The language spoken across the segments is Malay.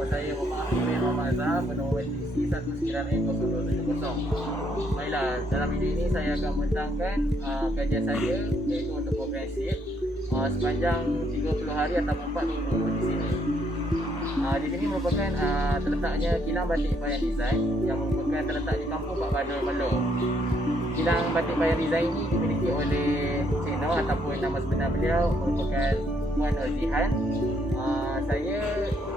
Nama saya Muhammad Ahmad Muhammad Azhar, bernombor TC 19070. Baiklah, dalam video ini saya akan membentangkan kajian saya iaitu untuk progresif sepanjang 30 hari atau 4 minggu di sini. Di sini merupakan terletaknya kilang batik Bayan Design yang merupakan terletak di Kampung Pak Badul, Melo. Kilang batik Bayan Design ini dimiliki oleh Cik Noh ataupun nama sebenar beliau merupakan Puan Nurjihan. Saya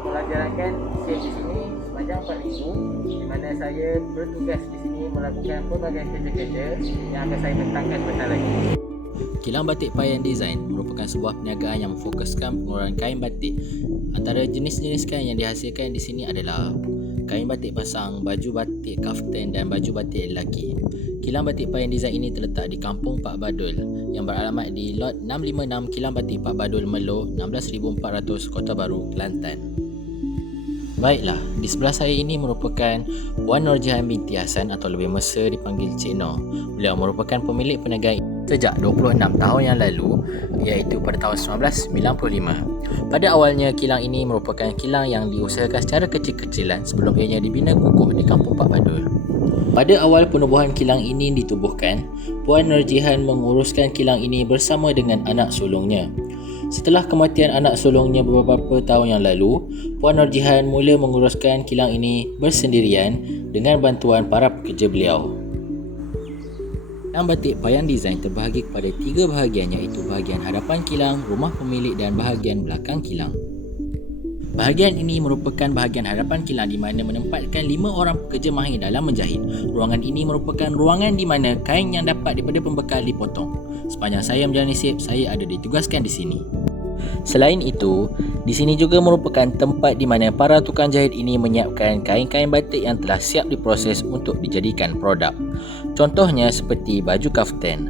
melajarkan di sini sepanjang 4 minggu, di mana saya bertugas di sini melakukan pelbagai kerja-kerja yang akan saya bentangkan sebentar lagi. Kilang Batik Bayan Design merupakan sebuah perniagaan yang memfokuskan pengeluaran kain batik. Antara jenis-jenis kain yang dihasilkan di sini adalah kain batik pasang, baju batik kaftan dan baju batik lelaki. Kilang Batik Bayan Design ini terletak di Kampung Pak Badul yang beralamat di Lot 656 Kilang Batik Pak Badul, Melo, 16400 Kota Baru, Kelantan. Baiklah, di sebelah saya ini merupakan Puan Nurjihan binti Hasan atau lebih mesra dipanggil Cik Noh. Beliau merupakan pemilik perniagaan sejak 26 tahun yang lalu, iaitu pada tahun 1995. Pada awalnya, kilang ini merupakan kilang yang diusahakan secara kecil-kecilan sebelum ianya dibina kukuh di Kampung Pak Badul. Pada awal penubuhan kilang ini ditubuhkan, Puan Nurjihan menguruskan kilang ini bersama dengan anak sulungnya. Setelah kematian anak sulungnya beberapa tahun yang lalu, Puan Nurjihan mula menguruskan kilang ini bersendirian dengan bantuan para pekerja beliau. Kilang Batik Bayan Design terbahagi kepada 3 bahagian, iaitu bahagian hadapan kilang, rumah pemilik dan bahagian belakang kilang. Bahagian ini merupakan bahagian hadapan kilang di mana menempatkan 5 orang pekerja mahir dalam menjahit. Ruangan ini merupakan ruangan di mana kain yang dapat daripada pembekal dipotong. Sepanjang saya menjalani shift, saya ada ditugaskan di sini. Selain itu, di sini juga merupakan tempat di mana para tukang jahit ini menyiapkan kain-kain batik yang telah siap diproses untuk dijadikan produk. Contohnya seperti baju kaftan.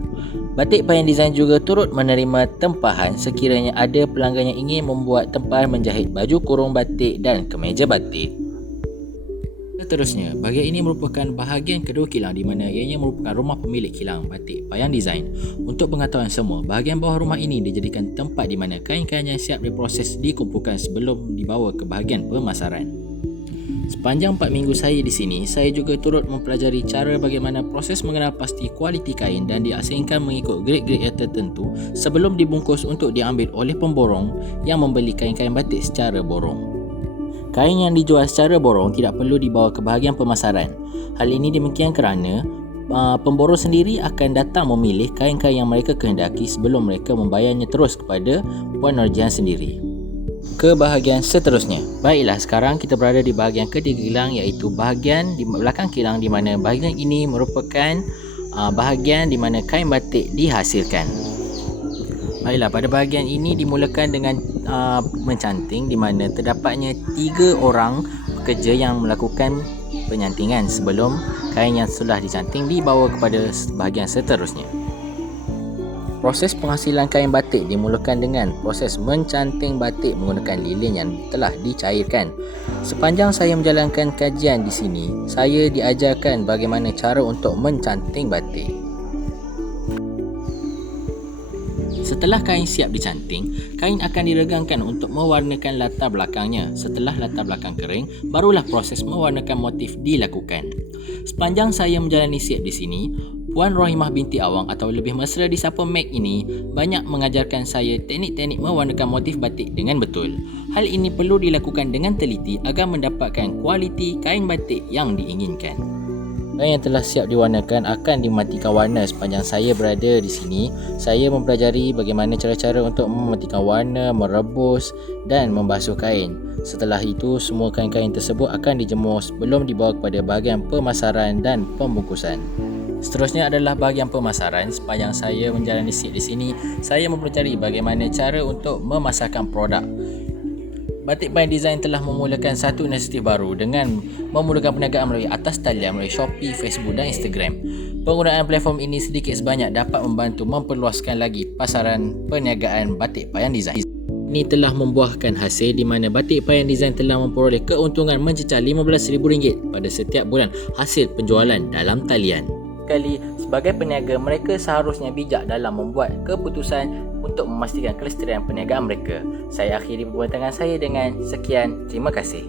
Batik Bayan Design juga turut menerima tempahan sekiranya ada pelanggan yang ingin membuat tempahan menjahit baju kurung batik dan kemeja batik. Seterusnya, bahagian ini merupakan bahagian kedua kilang di mana ianya merupakan rumah pemilik kilang Batik Bayan Design. Untuk pengetahuan semua, bahagian bawah rumah ini dijadikan tempat di mana kain-kain yang siap diproses dikumpulkan sebelum dibawa ke bahagian pemasaran. Sepanjang 4 minggu saya di sini, saya juga turut mempelajari cara bagaimana proses mengenal pasti kualiti kain dan diasingkan mengikut grade-grade yang tertentu sebelum dibungkus untuk diambil oleh pemborong yang membeli kain-kain batik secara borong. Kain yang dijual secara borong tidak perlu dibawa ke bahagian pemasaran. Hal ini demikian kerana pemborong sendiri akan datang memilih kain-kain yang mereka kehendaki sebelum mereka membayarnya terus kepada Puan Nurjihan sendiri. Ke bahagian seterusnya. Baiklah, sekarang kita berada di bahagian ketiga kilang, iaitu bahagian di belakang kilang di mana bahagian ini merupakan bahagian di mana kain batik dihasilkan. Baiklah, pada bahagian ini dimulakan dengan mencanting di mana terdapatnya 3 orang pekerja yang melakukan penyantingan sebelum kain yang sudah dicanting dibawa kepada bahagian seterusnya. Proses penghasilan kain batik dimulakan dengan proses mencanting batik menggunakan lilin yang telah dicairkan. Sepanjang saya menjalankan kajian di sini, saya diajarkan bagaimana cara untuk mencanting batik. Setelah kain siap dicanting, kain akan diregangkan untuk mewarnakan latar belakangnya. Setelah latar belakang kering, barulah proses mewarnakan motif dilakukan. Sepanjang saya menjalani siap di sini, Puan Rohimah binti Awang atau lebih mesra disapa Mac ini banyak mengajarkan saya teknik-teknik mewarnakan motif batik dengan betul. Hal ini perlu dilakukan dengan teliti agar mendapatkan kualiti kain batik yang diinginkan. Kain yang telah siap diwarnakan akan dimatikan warna. Sepanjang saya berada di sini, saya mempelajari bagaimana cara-cara untuk mematikan warna, merebus dan membasuh kain. Setelah itu, semua kain-kain tersebut akan dijemur sebelum dibawa kepada bahagian pemasaran dan pembungkusan. Seterusnya adalah bahagian pemasaran. Sepanjang saya menjalani shift di sini, saya mempelajari bagaimana cara untuk memasarkan produk. Batik Bayan Design telah memulakan satu inisiatif baru dengan memulakan perniagaan melalui atas talian melalui Shopee, Facebook dan Instagram. Penggunaan platform ini sedikit sebanyak dapat membantu memperluaskan lagi pasaran perniagaan Batik Bayan Design. Ini telah membuahkan hasil di mana Batik Bayan Design telah memperoleh keuntungan mencecah RM15,000 pada setiap bulan hasil penjualan dalam talian. Sekali, sebagai peniaga, mereka seharusnya bijak dalam membuat keputusan untuk memastikan kelestarian perniagaan mereka. Saya akhiri perbincangan saya dengan sekian. Terima kasih.